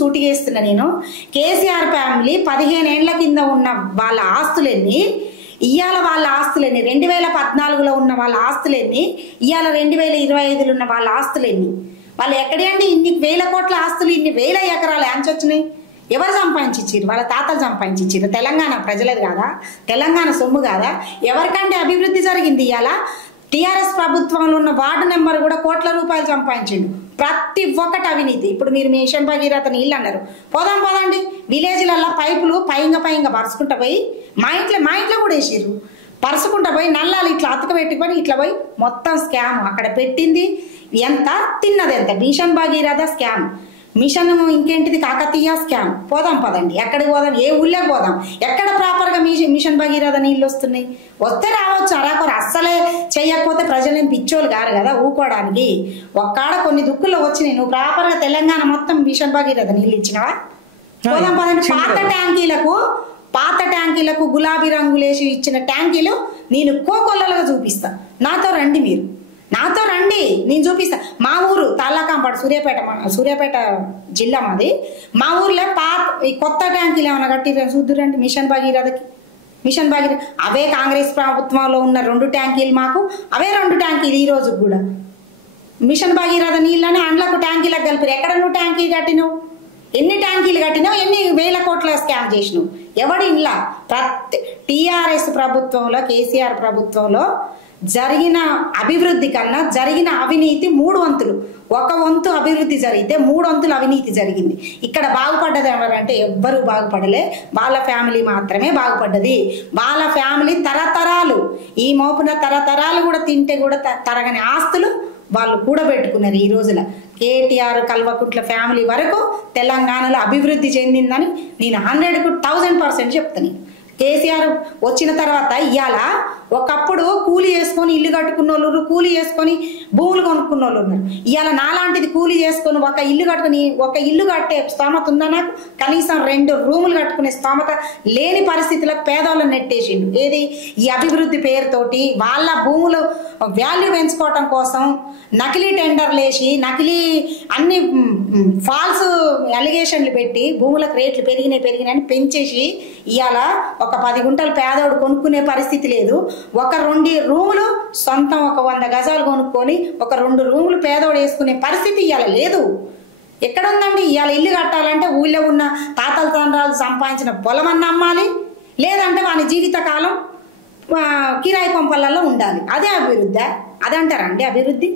సూటిగా ఇస్తున్నా నేను. కేసీఆర్ ఫ్యామిలీ 15 ఏళ్ల కింద ఉన్న వాళ్ళ ఆస్తులెన్ని, ఇవాళ వాళ్ళ ఆస్తులెన్ని, 2014లో ఉన్న వాళ్ళ ఆస్తులెన్ని, ఇవాళ 2025లో ఉన్న వాళ్ళ ఆస్తులెన్ని? వాళ్ళు ఎక్కడే అండి ఇన్ని వేల కోట్ల ఆస్తులు, ఇన్ని వేల ఎకరాలు వచ్చినాయి? ఎవరు సంపాదించిచ్చారు? వాళ్ళ తాతలు సంపాదించిచ్చారు. తెలంగాణ ప్రజలది కాదా? తెలంగాణ సొమ్ము కాదా? ఎవరికంటే అభివృద్ధి జరిగింది? ఇవాళ టీఆర్ఎస్ ప్రభుత్వంలో ఉన్న వార్డు నెంబర్ కూడా కోట్ల రూపాయలు సంపాదించిండు. ప్రతి ఒక్కటి అవినీతి. ఇప్పుడు మీరు మిషన్ భగీరథ నీళ్ళు అన్నారు, పోదండి విలేజ్లల్లో పైపులు పైంగా పరుచుకుంటా పోయి మా ఇంట్లో కూడా వేసిర్రు. పరుచుకుంటా పోయి నల్లాలు ఇట్లా అతక పెట్టుకొని ఇట్లా పోయి మొత్తం స్కామ్. అక్కడ పెట్టింది ఎంత, తిన్నది ఎంత? Mission Bhagiratha scam. మిషన్ ఇంకేంటిది కాకతీయ స్కామ్. పదండి ఎక్కడికి పోదాం? ఏ ఊళ్ళోకి పోదాం? ఎక్కడ ప్రాపర్గా మిషన్ భగీరథ నీళ్ళు వస్తున్నాయి? వస్తే రావచ్చు, అరాకొర. అస్సలే చేయకపోతే ప్రజలేం పిచ్చోళ్ళు కారు కదా ఊకోవడానికి. ఒక్కడ కొన్ని దుక్కుల్లో వచ్చినాయి. నువ్వు ప్రాపర్గా తెలంగాణ మొత్తం మిషన్ భగీరథ నీళ్ళు ఇచ్చినావా? పదండి. పాత ట్యాంకీలకు గులాబీ రంగులేసి ఇచ్చిన ట్యాంకీలు నేను కోకొల్లలుగా చూపిస్తా. నాతో రండి, మీరు నాతో రండి, నేను చూపిస్తా. మా ఊరు తాళ్ళకాంపాడు, సూర్యాపేట జిల్లా మాది. మా ఊర్లో ఈ కొత్త ట్యాంకీలు ఏమైనా కట్టి చూద్దురండి మిషన్ భగీరథకి. అవే కాంగ్రెస్ ప్రభుత్వంలో ఉన్న 2 ట్యాంకీలు మాకు, అవే 2 ట్యాంకీలు ఈ రోజు కూడా. మిషన్ భగీరథ నీళ్ళని అండ్లకు ట్యాంకీలకు కలిపారు. ఎక్కడ నువ్వు ట్యాంకీ కట్టినావు? ఎన్ని ట్యాంకీలు కట్టినావు? ఎన్ని వేల కోట్ల స్కామ్ చేసినావు? ఎవడి ఇంట్లో? టీఆర్ఎస్ ప్రభుత్వంలో, కేసీఆర్ ప్రభుత్వంలో జరిగిన అభివృద్ధి కన్నా జరిగిన అవినీతి 3 వంతులు. 1 వంతు అభివృద్ధి జరిగితే 3 వంతులు అవినీతి జరిగింది. ఇక్కడ బాగుపడ్డది ఎవరంటే ఎవ్వరు బాగుపడలే, వాళ్ళ ఫ్యామిలీ మాత్రమే బాగుపడ్డది. వాళ్ళ ఫ్యామిలీ తరతరాలు, ఈ మోపున తరతరాలు కూడా తింటే కూడా తరగని ఆస్తులు వాళ్ళు కూడబెట్టుకున్నారు. ఈ రోజుల కేటీఆర్ కల్వకుంట్ల ఫ్యామిలీ వరకు తెలంగాణలో అభివృద్ధి చెందిందని నేను 100కు 1000% చెప్తాను. కేసీఆర్ వచ్చిన తర్వాత ఇవాళ ఒకప్పుడు కూలి చేసుకొని ఇల్లు కట్టుకున్న వాళ్ళు, కూలి చేసుకొని భూములు కొనుక్కున్న వాళ్ళు ఉన్నారు. ఇవాళ నాలాంటిది కూలి చేసుకొని ఒక ఇల్లు కట్టే స్తోమత ఉందా నాకు? కనీసం 2 రూములు కట్టుకునే స్తోమత లేని పరిస్థితులకు పేదవాళ్ళని నెట్టేసిండు. ఏది? ఈ అభివృద్ధి పేరుతోటి వాళ్ళ భూములు వాల్యూ పెంచుకోవటం కోసం నకిలీ టెండర్లు వేసి, నకిలీ అన్ని ఫాల్స్ అలిగేషన్లు పెట్టి భూములకు రేట్లు పెరిగినాయి అని పెంచేసి ఇవాళ ఒక 10 గుంటలు పేదోడు కొనుక్కునే పరిస్థితి లేదు. ఒక 2 రూములు సొంతం, ఒక 100 గజాలు కొనుక్కొని ఒక 2 రూములు పేదోడు వేసుకునే పరిస్థితి ఇవాళ లేదు. ఎక్కడ ఉందండి? ఇవాళ ఇల్లు కట్టాలంటే ఊళ్ళో ఉన్న తాతల తండ్రాలు సంపాదించిన పొలమన్న అమ్మాలి, లేదంటే వాని జీవితకాలం కిరాయి కొంపలలో ఉండాలి. అదే అభివృద్ధి? అదంటారండి అభివృద్ధి?